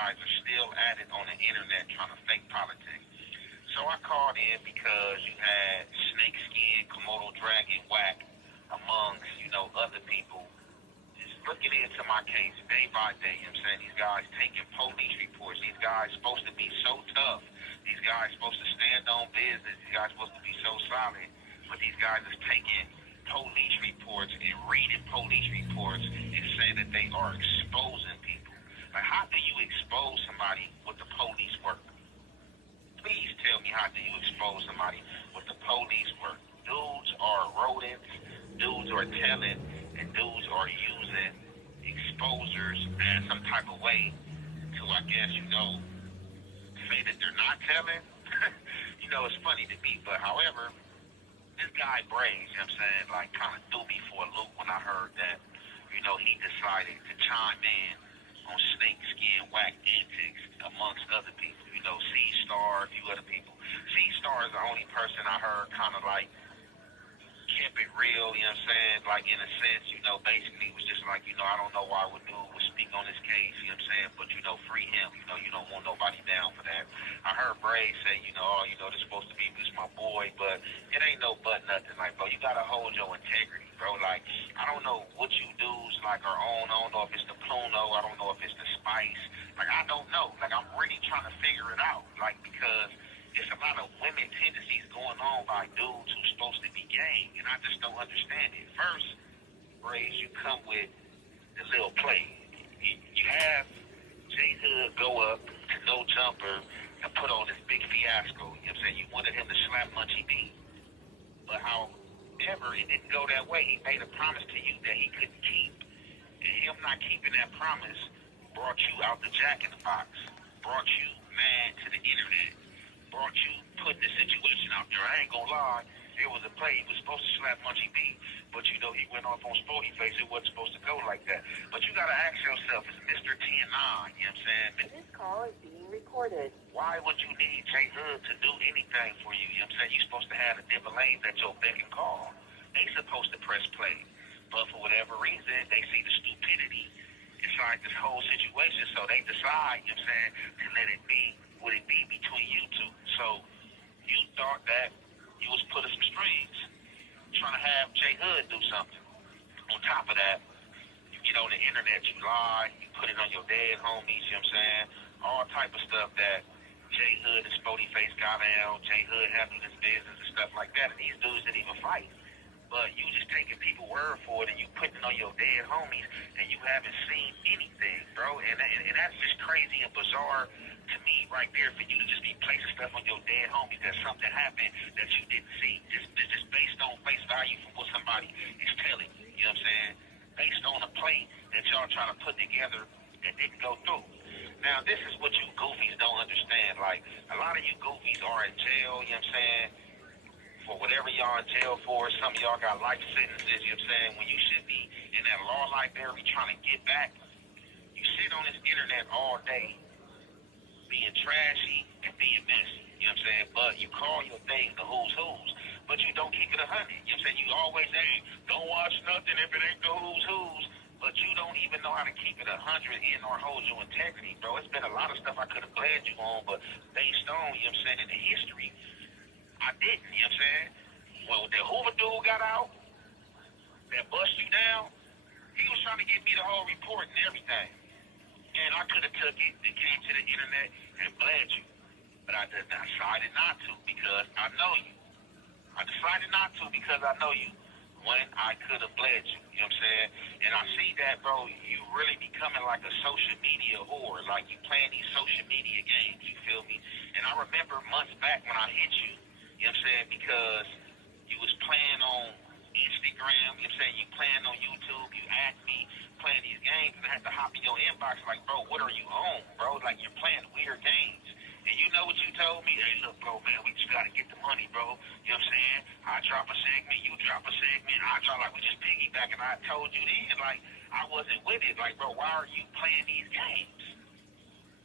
guys are still at it on the internet trying to fake politics. So I called in because you had snakeskin, Komodo dragon whack amongst, other people just looking into my case day by day. You know what I'm saying? These guys taking police reports. These guys supposed to be so tough. These guys supposed to stand on business. These guys supposed to be so solid. But these guys is taking police reports and reading police reports and saying that they are exposing people. Like, how do you expose somebody with the police work? Please tell me, how do you expose somebody with the police work? Dudes are rodents, dudes are telling, and dudes are using exposures as some type of way to, I guess, say that they're not telling. It's funny to me, but however, this guy Brazy, like kind of threw me for a loop when I heard that, he decided to chime in on snakeskin whack antics amongst other people. C-Star, a few other people. C-Star is the only person I heard kind of like kept it real, like in a sense, basically it was just like, I don't know why would speak on this case, but free him, you don't want nobody down for that. I heard Brazy say, this supposed to be this my boy, but it ain't no but nothing. Like, bro, you gotta hold your integrity, bro. Like, I don't know what you dudes like are on. I don't know if it's the Pluno, I don't know if it's the Spice. Like, I don't know. Like, I'm really trying to figure it out. Like, because it's a lot of women tendencies going on by dudes who's supposed to be gang, and I just don't understand it. First, Brazy, you come with the little play. You have J Hood go up to No Jumper and put on this big fiasco. You wanted him to slap Munchie B. But however, it didn't go that way. He made a promise to you that he couldn't keep. And him not keeping that promise brought you out the Jack in the Box, brought you mad to the internet, brought you putting the situation out there. I ain't gonna lie, it was a play. He was supposed to slap Munchie B, but he went off on Sporty Face. It wasn't supposed to go like that. But you gotta ask yourself, is Mr. 10-9, you know what I'm saying? This call is being recorded. Why would you need J Hood to do anything for you? You know what I'm saying? You're supposed to have the different lanes at your beck and call. They supposed to press play. But for whatever reason, they see the stupidity inside this whole situation, so they decide, you know what I'm saying, to let it be what it be between you two. So you thought that you was pulling some strings, trying to have J Hood do something. On top of that, you get on the internet, you lie, you put it on your dead homies, you know what I'm saying? All type of stuff that J Hood and Sporty Face got down, J Hood handling his business and stuff like that, and these dudes didn't even fight. But you just taking people's word for it and you putting it on your dead homies and you haven't seen anything, bro. And that's just crazy and bizarre to me right there, for you to just be placing stuff on your dead homies that something happened that you didn't see. Just based on face value from what somebody is telling you, you know what I'm saying? Based on a play that y'all trying to put together that didn't go through. Now, this is what you goofies don't understand. Like, a lot of you goofies are in jail, you know what I'm saying? For whatever y'all in jail for. Some of y'all got life sentences, you know what I'm saying, when you should be in that law library trying to get back. You sit on this internet all day being trashy and being messy, you know what I'm saying? But you call your thing the who's who's, but you don't keep it 100. You know what I'm saying? You always say, don't watch nothing if it ain't the who's who's, but you don't even know how to keep it 100 in or hold your integrity, bro. It's been a lot of stuff I could have glad you on, but based on, you know what I'm saying, in the history, I didn't, you know what I'm saying? Well, the Hoover dude got out, that bust you down, he was trying to give me the whole report and everything. And I could have took it and came to the internet and bled you. But I decided not to because I know you. I decided not to because I know you when I could have bled you. You know what I'm saying? And I see that, bro, you really becoming like a social media whore. Like you playing these social media games, you feel me? And I remember months back when I hit you, you know what I'm saying, because you was playing on Instagram, you know what I'm saying, you playing on YouTube, you asked me playing these games, and I had to hop in your inbox like, bro, what are you on, bro? Like, you're playing weird games. And you know what you told me? Hey, look, bro, man, we just got to get the money, bro. You know what I'm saying? I drop a segment, you drop a segment, I drop, like, we just piggyback, and I told you then, like, I wasn't with it. Like, bro, why are you playing these games?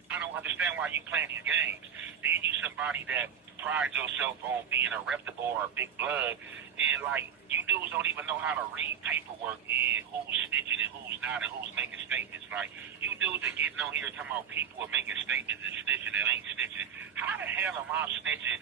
I don't understand why you playing these games. Then you somebody that pride yourself on being a reputable or a big blood, and like you dudes don't even know how to read paperwork and who's snitching and who's not and who's making statements. Like you dudes are getting on here talking about people are making statements and snitching and ain't snitching. How the hell am I snitching